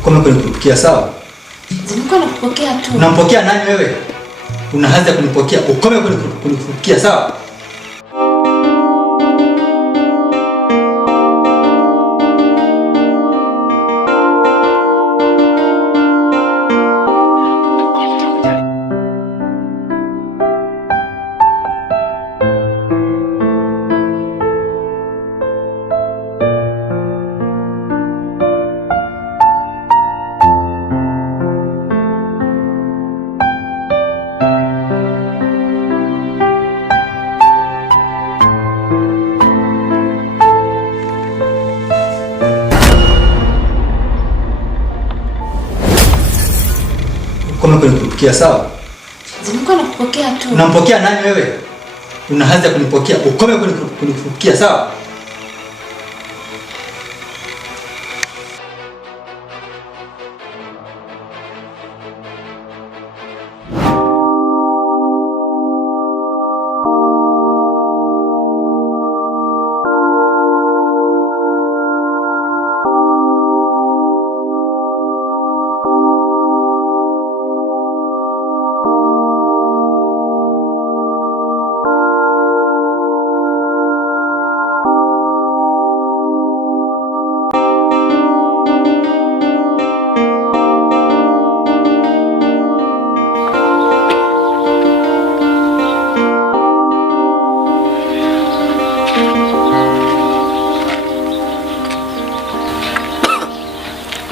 Ukome kunipokea sawa? Zimekuwa nakupokea tu. Unampokea nani wewe? Unaanza kunipokea. Ukome kunipokea sawa? Ukome kunipokea sawa? Zimekuwa nakupokea tu. Unampokea nani wewe? Unaanza kunipokea. Ukome kunipokea sawa?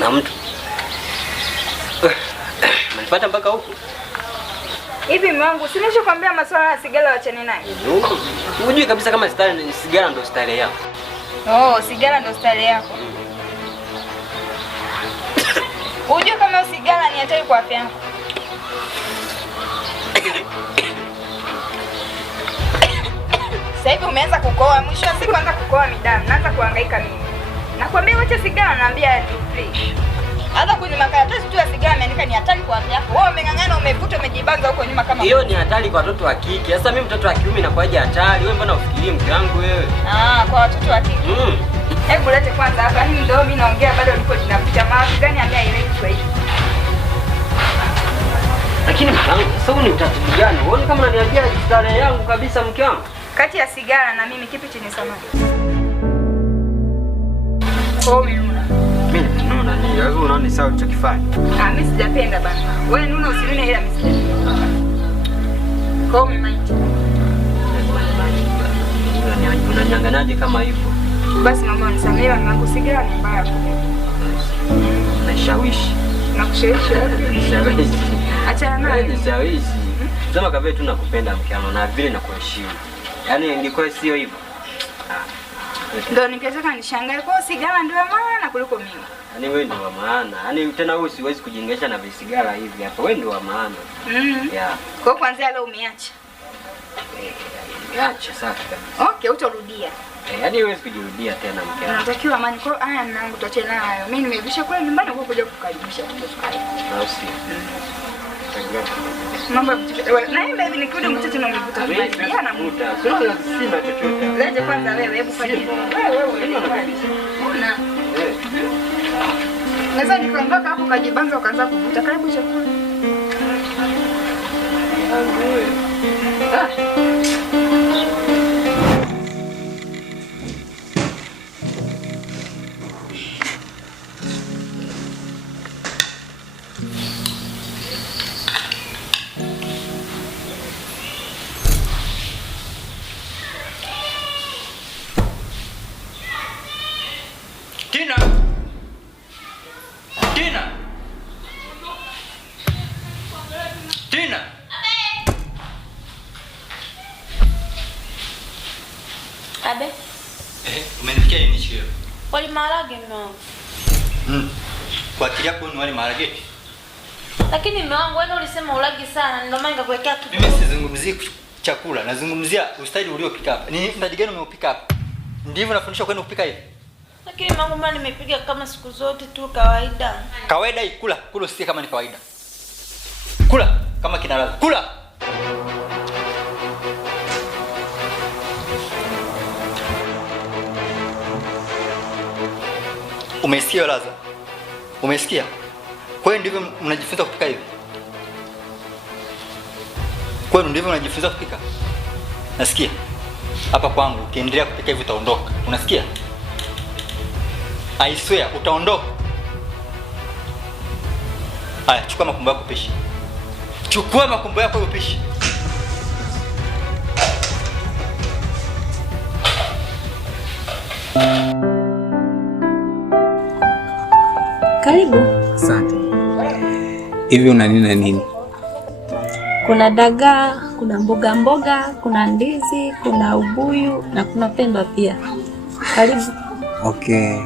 Na mtu manipata mpaka huku hivi. Mwangu, si nishakwambia masuala ya sigara wachane naye? Unajui kabisa kama sigara ndo style yako. Oh, sigara ndo style yako. Unajua kama sigara ni hatari kwa afya yako. Sasa hivi umeanza kukoa, mwisho wa siku anza kukoa midamu, naanza kuhangaika mimi. Nakwambia wacha sigara, naambia ni free. Hata kwenye makaratasi tu ya sigara ameandika ni hatari kwa afya yako. Wewe umeng'ang'ana, umevuta, umejibanza huko nyuma kama hiyo. Ni hatari kwa watoto wa kike. Sasa mimi mtoto wa kiume inakuwaje hatari? Wewe mbona ufikirie mke wangu wewe? Kwa watoto wa kike. Hebu lete kwanza hapa. Hii ndio mimi naongea bado niko ninapita. Maana gani ambaye ile Kiswahili? Lakini mwanangu, sasa ni utatibu gani? Uone kama unaniambia starehe yangu kabisa mke wangu. Kati ya sigara na mimi kipi chenye thamani? Mimi naona ni wewe unaona sawa ulichokifanya. Mimi sijapenda bana. Wewe nuna usinune ila mimi sijapenda. Kwa mimi mind. Unanyanganaje kama hivyo? Basi mama nisamehe, mwanangu sigara ni mbaya. Nashawishi. Nakushawishi wapi? Acha naye. Nishawishi. Sema kabisa tu nakupenda mke wangu na vile nakuheshimu. Yaani ingekuwa sio hivyo. Ndio ningetaka nishangae kwa sigara ndio maana kuliko mimi. Yaani wewe ndio wa maana. Yaani tena wewe siwezi kujiingesha na visigara hivi hapa. Wewe ndio wa maana. Yeah. Kwa kwanza leo umeacha. Acha safi kabisa. Okay, utarudia. Yaani huwezi kujirudia tena mke wangu. Natakiwa amani kwa haya nangu tuache nayo. Mimi nimevisha kule nyumbani kwa kuja kukaribisha watoto sukari. Na usi. Mambo na hivi hivi nikirudi mtoto na mvuta. Yana muda. Sio sina chochote. Lete kwanza wewe, hebu fanya. Wewe. Una. Naweza nikaondoka hapo kajibanza ukaanza kuvuta. Karibu chakula. Wewe. Tina! Tina! Tina! Abe? Umenifikia nini chio? Wali maharage mume wangu. Kwa akili yako ni wali maharage? Lakini mume wangu wewe ulisema ulagi sana, ndio maana nikakuwekea kitu. Mimi sizungumzii chakula, nazungumzia ustadi uliopika hapa. Ni ustadi gani umeupika hapa? Ndivyo nafundishwa kwenda kupika hivi? Lakini mangu mbona nimepiga kama siku zote tu kawaida. Kawaida hii kula usikie kama ni kawaida. Kula kama kina ladha. Kula. Umesikia ladha? Umesikia? Kwani ndivyo mnajifunza kupika hivi? Kwani ndivyo mnajifunza kupika? Nasikia. Hapa kwangu ukiendelea kupika hivi utaondoka. Unasikia? I swear utaondoka. Haya, chukua makombo yako pishi. Chukua makombo yako pishi. Karibu. Asante. Hivi una nini na nini? Kuna dagaa, kuna mboga mboga, kuna ndizi, kuna ubuyu na kuna pemba pia. Karibu. Okay.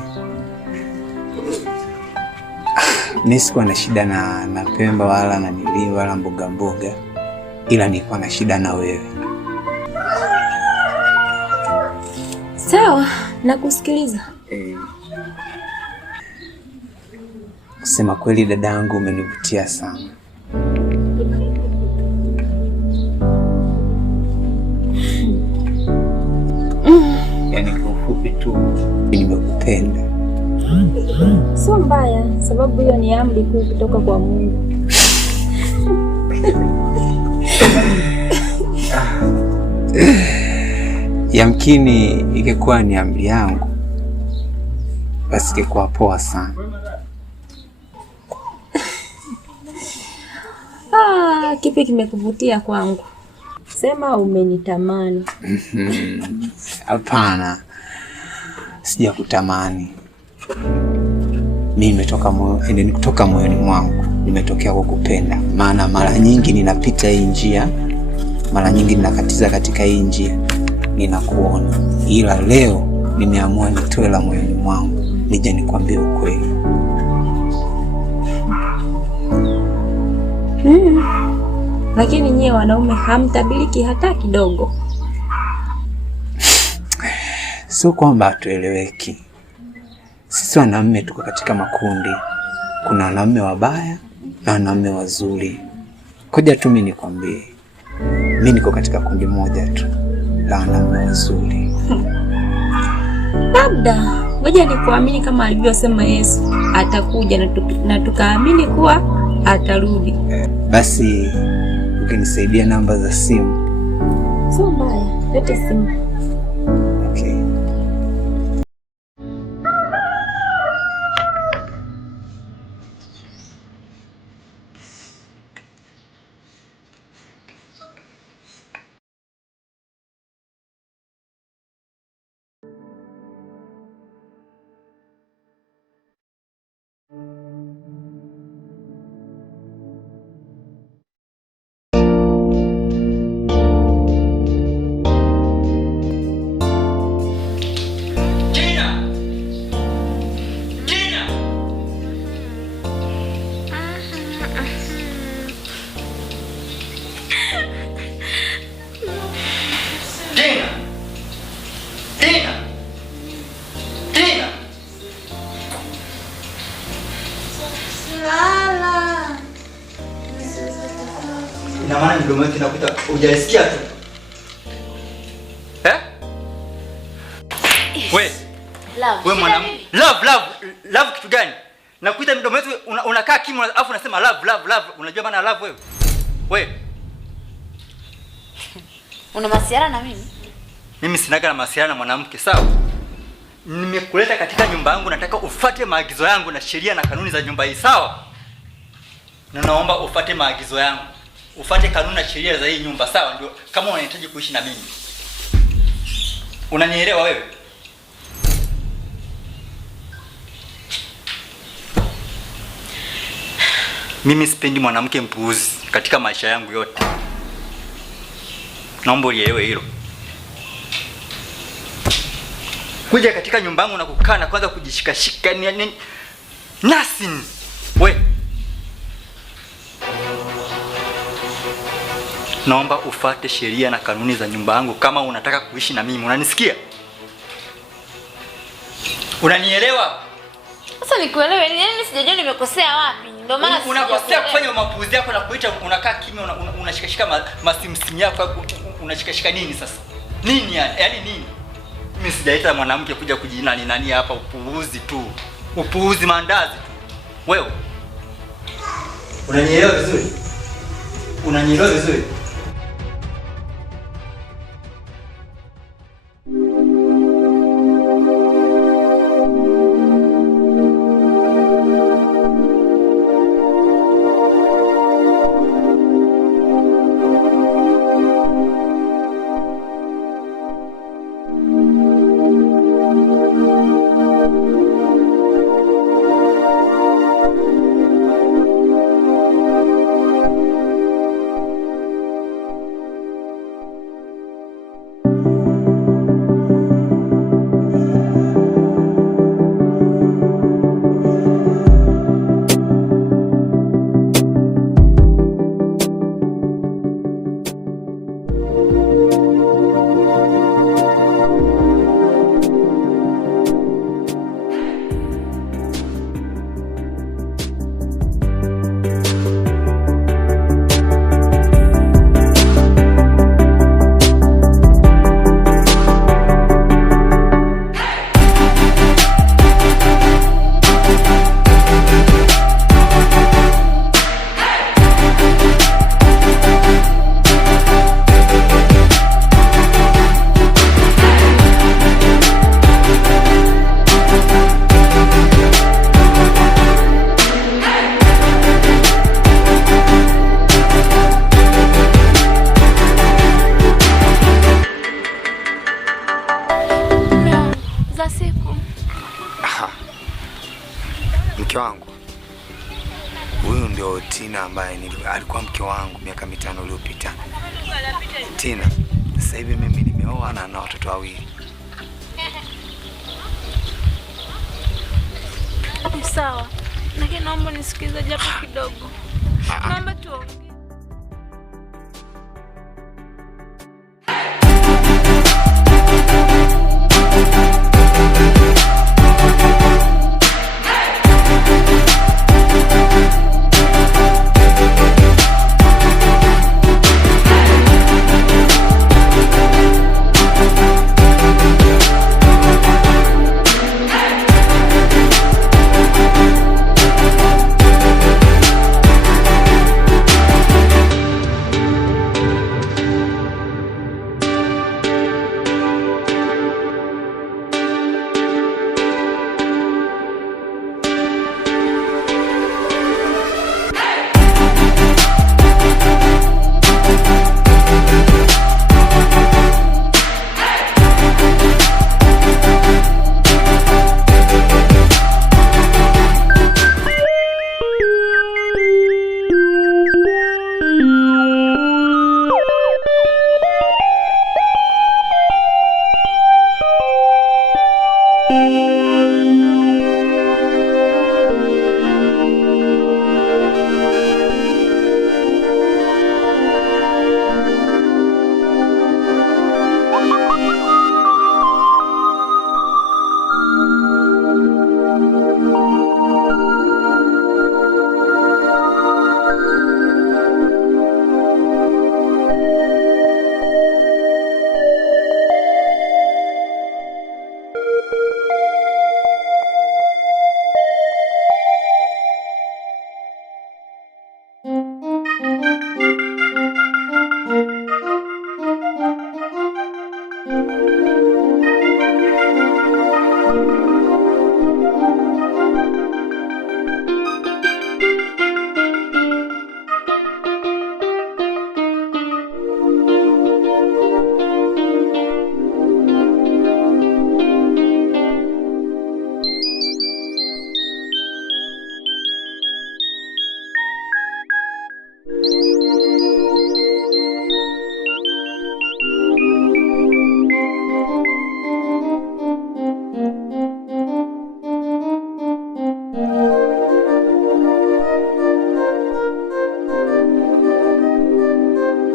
Mimi sikuwa na shida na pemba wala na nili wala mboga mboga, ila nilikuwa na shida na wewe. Sawa, nakusikiliza. Kusema kweli dadangu, umenivutia sana. Yaani kwa ufupi tu nimekupenda. Sio mbaya, sababu hiyo ni amri kuu kutoka kwa Mungu. Yamkini ingekuwa ni amri yangu, basi ingekuwa poa sana. Kipi kimekuvutia kwangu? Sema umenitamani. Hapana, sija kutamani. Mimi kutoka moyoni mwangu nimetokea kwa kupenda. Maana mara nyingi ninapita hii njia, mara nyingi ninakatiza katika hii njia, ninakuona. Ila leo nimeamua nitoe la moyoni mwangu, nije nikwambie ukweli. Lakini nyie wanaume hamtabiliki hata kidogo. Sio kwamba hatueleweki. Sisi wanaume tuko katika makundi. Kuna wanaume wabaya na wanaume wazuri. Koja tu mimi nikwambie, mimi niko katika kundi moja tu la wanaume wazuri. Labda ngoja nikuamini kama alivyosema Yesu atakuja na tukaamini kuwa atarudi. Basi ukinisaidia namba za simu. Sio mbaya, lete simu. Okay. Ina maana mdomo wako unakuta hujasikia tu. Wewe mwanamke. Love kitu gani? Nakuita mdomo wako unakaa kimya alafu unasema love. Unajua maana love wewe? Wewe. Una masiara na mimi? Mimi sinaga na masiara na mwanamke, sawa? Nimekuleta katika nyumba yangu, nataka ufuate maagizo yangu na sheria na kanuni za nyumba hii, sawa? Na naomba ufuate maagizo yangu. Ufuate kanuni na sheria za hii nyumba, sawa? Ndio kama unahitaji kuishi na mimi. Unanielewa wewe? Mimi sipendi mwanamke mpuuzi katika maisha yangu yote. Naomba ulielewe hilo. Kuja katika nyumba yangu na kukaa na kwanza kujishikashika ni nothing. We. Naomba ufuate sheria na kanuni za nyumba yangu kama unataka kuishi na mimi. Unanisikia? Unanielewa? Sasa nikuelewe, ni nini sijajua nimekosea wapi? Ndio maana unakosea kufanya mapuuzi yako na kuita unakaa kimya unashikashika masimsimu yako unashikashika nini sasa? Nini yani? Yaani nini? Mimi sijaita mwanamke kuja kujina nani hapa, upuuzi tu. Upuuzi mandazi tu. Wewe. Unanielewa vizuri? Unanielewa vizuri? Mke wangu huyu ndio Tina ambaye alikuwa mke wangu miaka 5 iliyopita. Tina, sasa hivi mimi nimeoa na watoto wawili. Sawa, lakini naomba nisikize japo kidogo. Naomba tuongee.